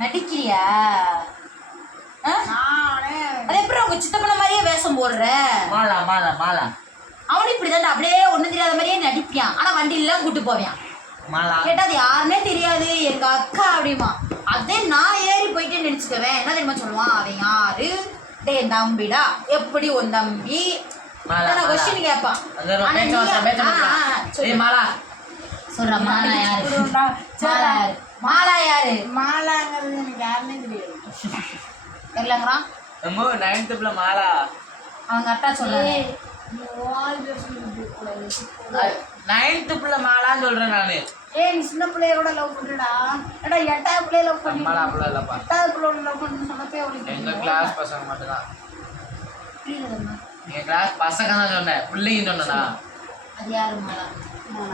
நடிக்கிறியா? அது எப்படி உங்க சித்தப்பன மாதிரியே வேஷம் போடுற? மாலா மாலா மாலா. அவனும் இப்படிதான் அப்படியே ஒண்ணும் தெரியாத மாதிரியே நடிப்பான் ஆனா வண்டியில கூட்டு போவான். மாலா. கேட்டா அது யாருன்னே தெரியாது. எங்க அக்கா அப்படிமா. அதே நான் ஏறி போயிட்டு நினைச்சுக்குவேன் என்ன தெரியுமா சொல்லுவான்? அவன் யாரு? டேய் தம்பிடா. எப்படி உன் தம்பி. கொஸ்டின் கேட்பான். மாலா. சொல்றா மாலா யாரு. மாலா யாரு? மாலா யாரு? மாலாங்கிறது தெரியலங்கிறான் நம்ம நைன்த்து பிள்ளை மாலா. அவங்க அட்டா கூடாது நைன்த்து பிள்ளை மாலான்னு சொல்றேன் நானு. ஏய் நீ சின்ன பிள்ளைய கூட லவ் பண்ணுடா எடா எட்டாவது பிள்ளைய லவ் பண்ணி மாலா பிள்ளை இல்லப்பா எட்டாவது பிள்ளையோட லவ் பண்ணு சொன்னப்பே எங்க அவளுக்கு கிளாஸ் பசங்க மட்டும்தான். புரியலம்மா எங்க கிளாஸ் பசங்க தான் சொன்னேன். பிள்ளைங்க சொன்னனா? மாலா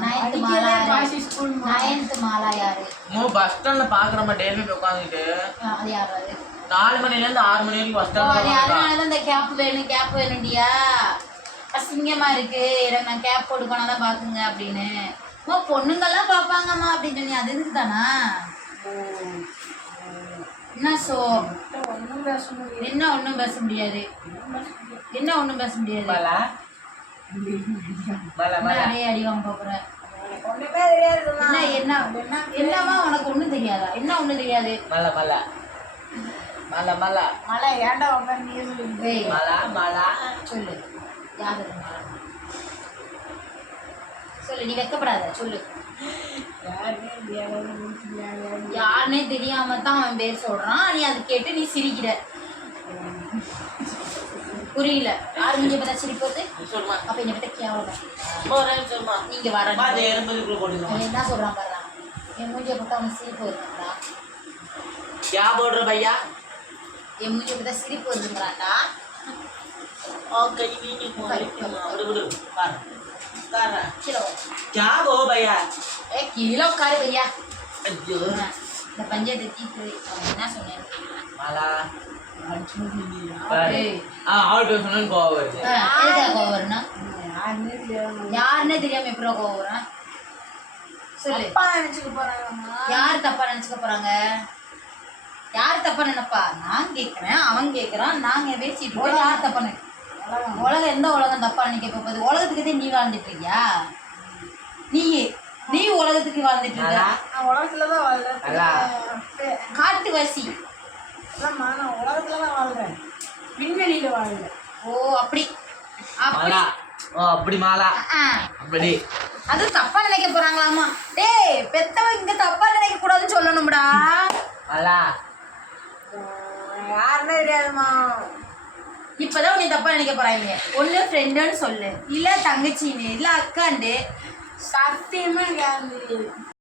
நைன்த் அடிக்கிறதே மாலா பாய்ஸ் யாரு ஸ்கூல் நைன்த் மாலா யாரு மூ பஸ் ஸ்டாண்ட்ல பாக்குறோமா டெய்லி உட்காந்துட்டு ஆ, அது யாரு அது நாலு மணில இருந்து ஆறு மணி வரைக்கும் பஸ் ஓ, அது ஸ்டாண்ட்ல அதனாலதான் இந்த கேப் வேணும் கேப் வேணும்டியா அசிங்கமா இருக்கு நான் கேப் போட்டுக்கோனா தான் பாக்குங்க அப்படின்னு அம்மா பொண்ணுங்கெல்லாம் பாப்பாங்கம்மா அப்படின்னு சொன்னி அது தானா என்ன சோ என்ன ஒண்ணும் பேச முடியாது என்ன ஒண்ணும் பேச முடியாது மாலா மாலா மாலா அடியே அடி வாங்க தெரியாதுமா என்ன என்ன என்னவா உனக்கு ஒண்ணும் தெரியாதா? என்ன ஒண்ணும் தெரியாது? மாலா மாலா மாலா மாலா மழை ஏன்டா உட்காந்து நீ சொல்லி ஏய். மாலா மாலா சொல்லு. மாலா? நீ வெக்கப்படாத. சொல்லு. யாருமே தெரியாது முடிச்சு யாருனே தெரியாம தான் அவன் பேர் சொல்றான். நீ அதை கேட்டு நீ சிரிக்கிற. புரியல யாரு நீங்க பத்தா சிரிப்பது சொல்லுமா அப்ப என்னை பத்த கேவலம் போறேன் சொல்லுமா நீங்க வர பாத்து எறும்பதுக்குள்ள போட்டுக்கலாம் அவன் என்ன சொல்றான் பாரு என் மூஞ்சியை பார்த்தா அவன் சிரிப்பு வருதுங்களா क्या बोल रहे भैया என் மூஞ்சியை பார்த்தா சிரிப்பு வருதுங்கிறான்டா और कहीं भी नहीं बोल रहे गुरु कर कर கிலோ क्या बो भैया ஏ கிலோ உட்காரு பையா अज्जो இந்த பஞ்சாயத்து தீர்த்து அவன் என்ன சொன்னேன்னு தெரியல. ஆள் கோவம் வருது. கோவம் யாருன்னே தெரியாம எப்படி கோவம் வரும் சொல்லு. நினச்சிக்க யார் தப்பா நினைச்சுக்க போறாங்க? யார் தப்பா நினைப்பா? நான் கேக்குறேன் அவன் கேக்குறான் நாங்க பேசிட்டு இருக்கோம். யார் தப்பா உலகம். எந்த உலகம் தப்பா நினைக்க போகுது? உலகத்துக்கு தான் நீ வாழ்ந்துட்டு இருக்கியா? நீ நீ உலகத்துக்கு வாழ்ந்துட்டு இருக்க. உலகத்துல தான் காட்டுவாசி. இல்லம்மா நான் உலகத்துல தான் வாழ்றேன். விண்வெளியில வாழ்றேன். ஓ அப்படி. அப்படி. மாலா. ஓ அப்படி மாலா. ஆ, அப்படி. அது தப்பா நினைக்க போறாங்களாமா டேய் பெத்தவன் இங்க தப்பா நினைக்க கூடாதுன்னு சொல்லணும்டா. மாலா. யாருன்னே தெரியாதுமா இப்பதான் உன்னை தப்பா நினைக்க போறாங்க. ஒண்ணு ஃப்ரெண்டுன்னு சொல்லு. இல்ல தங்கச்சின்னு இல்ல அக்காண்டு. சத்தியமா தெரியாது